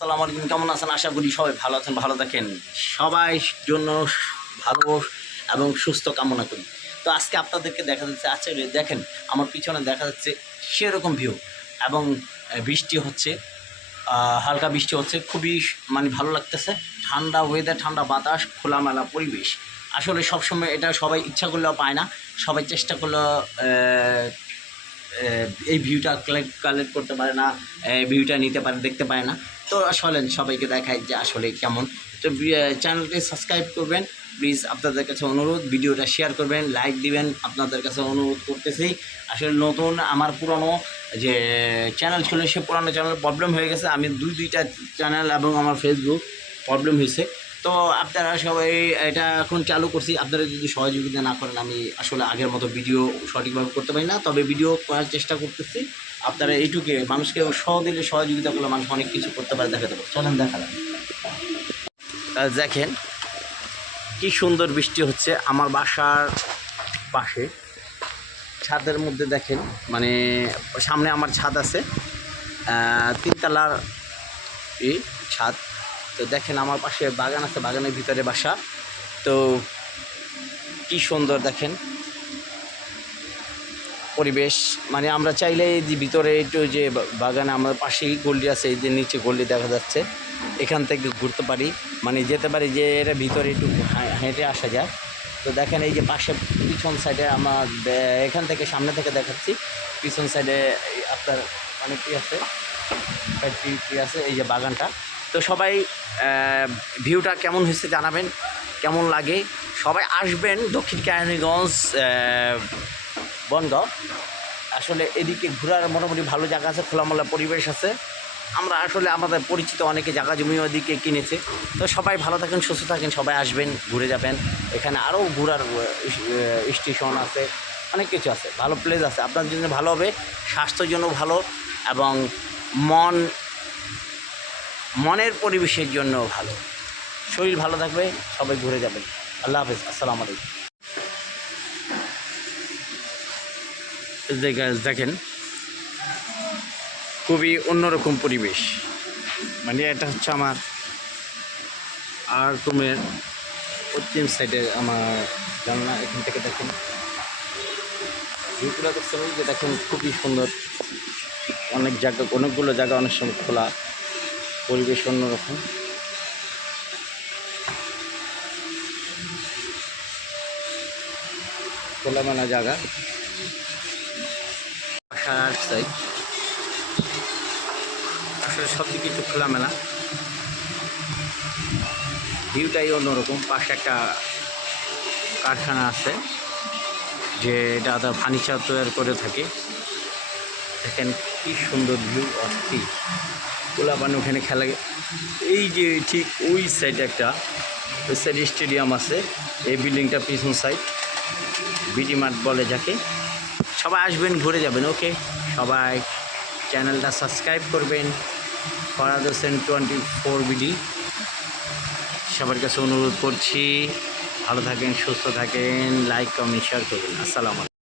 আসসালামু আলাইকুম, কেমন আছেন? আশা করি সবাই ভালো আছেন, ভালো থাকেন। সবাই জন্য ভালো এবং সুস্থ কামনা করি। তো আজকে আপনাদেরকে দেখা যাচ্ছে, আচ্ছা দেখেন আমার পিছনে দেখা যাচ্ছে সেরকম ভিউ এবং বৃষ্টি হচ্ছে, হালকা বৃষ্টি হচ্ছে, খুবই মানে ভালো লাগতেছে। ঠান্ডা ওয়েদার, ঠান্ডা বাতাস, খোলামেলা পরিবেশ। আসলে সবসময় এটা সবাই ইচ্ছা করলেও পায় না, সবাই চেষ্টা করলেও এই ভিউটা কালেক্ট করতে পারে না, ভিউটা নিতে পারে, দেখতে পারে না। তো আসলে সবাইকে দেখায় যে আসলে কেমন। তো চ্যানেলটি সাবস্ক্রাইব করবেন প্লিজ, আপনাদের কাছে অনুরোধ। ভিডিওটা শেয়ার করবেন, লাইক দিবেন, আপনাদের কাছে অনুরোধ করতেছি। আসলে নতুন আমার পুরনো যে চ্যানেল ছিল, সে পুরনো চ্যানেল প্রবলেম হয়ে গেছে। আমি দুইটা চ্যানেল এবং আমার ফেসবুক প্রবলেম হয়েছে। তো আপনারা সবাই এটা এখন চালু করছি, আপনারা যদি সহযোগিতা না করেন আমি আসলে আগের মতো ভিডিও সঠিকভাবে করতে পারি না। তবে ভিডিও করার চেষ্টা করতেছি। আপনারা এইটুকু মানুষকে দিলে, সহযোগিতা করলে মানুষ অনেক কিছু করতে পারে, দেখাতে পারে। চলেন দেখালাম। দেখেন কি সুন্দর বৃষ্টি হচ্ছে আমার বাসার পাশে, ছাদের মধ্যে। দেখেন মানে সামনে আমার ছাদ আছে, তিনতলার ছাদ। তো দেখেন আমার পাশে বাগান আছে, বাগানের ভিতরে বাসা। তো কি সুন্দর দেখেন পরিবেশ। মানে আমরা চাইলে যে ভিতরে একটু যে বাগানে আমার পাশেই গল্লি আছে, এই যে নিচে গল্লি দেখা যাচ্ছে, এখান থেকে ঘুরতে পারি, মানে যেতে পারি যে এর ভিতরে একটু হেঁটে আসা যায়। তো দেখেন এই যে পাশে পিছন সাইডে আমার এখান থেকে সামনে থেকে দেখাচ্ছি, পিছন সাইডে আপনার অনেক কি আছে, ফ্যাক্টরি আছে, এই যে বাগানটা। তো সবাই ভিউটা কেমন হয়েছে জানাবেন, কেমন লাগে। সবাই আসবেন দক্ষিণ কেরানীগঞ্জ বনগাঁও। আসলে এদিকে ঘোরার মোটামুটি ভালো জায়গা আছে, খোলামেলা পরিবেশ আছে। আমরা আসলে আমাদের পরিচিত অনেকে জায়গা জমি ওদিকে কিনেছে। তো সবাই ভালো থাকেন, সুস্থ থাকেন, সবাই আসবেন, ঘুরে যাবেন। এখানে আরও ঘোরার স্টেশন আছে, অনেক কিছু আছে, ভালো প্লেস আছে। আপনার জন্য ভালো হবে, স্বাস্থ্যের জন্য ভালো, এবং মনের পরিবেশের জন্য ভালো। শরীর ভালো থাকবে, সবাই ঘুরে যাবেন। আল্লাহ হাফেজ, আসসালামু আলাইকুম। দেখেন খুবই অন্যরকম পরিবেশ। মানে এটা হচ্ছে আমার আর রুমের পশ্চিম সাইডে আমার জানলা। এখান থেকে দেখেন ভিউগুলো দেখছেন, যে দেখেন খুবই সুন্দর। অনেকগুলো জায়গা অনেক সময় খোলা, পরিবেশ অন্যরকম। খোলামেলা জায়গা, বাসার সাইড আসলে সব দিকে একটু খোলামেলা, ভিউটাই অন্যরকম। পাশে একটা কারখানা আছে, যে এটা ফার্নিচার তৈরি করে থাকে। দেখেন কি সুন্দর ভিউ, অস্থির। পোলাপান ওখানে খেলা। এই যে ঠিক ওই সাইডে একটা, ওই সাইডে স্টেডিয়াম আছে। এই বিল্ডিংটা পিছন সাইড, বিডি মাঠ বলে যাকে। সবাই আসবেন, ঘুরে যাবেন। ওকে, সবাই চ্যানেলটা সাবস্ক্রাইব করবেন, ফরহাদ হোসেন 24 বিডি। সবার কাছে অনুরোধ করছি, ভালো থাকেন, সুস্থ থাকেন, লাইক কমেন্ট শেয়ার করবেন। আসসালামু আলাইকুম।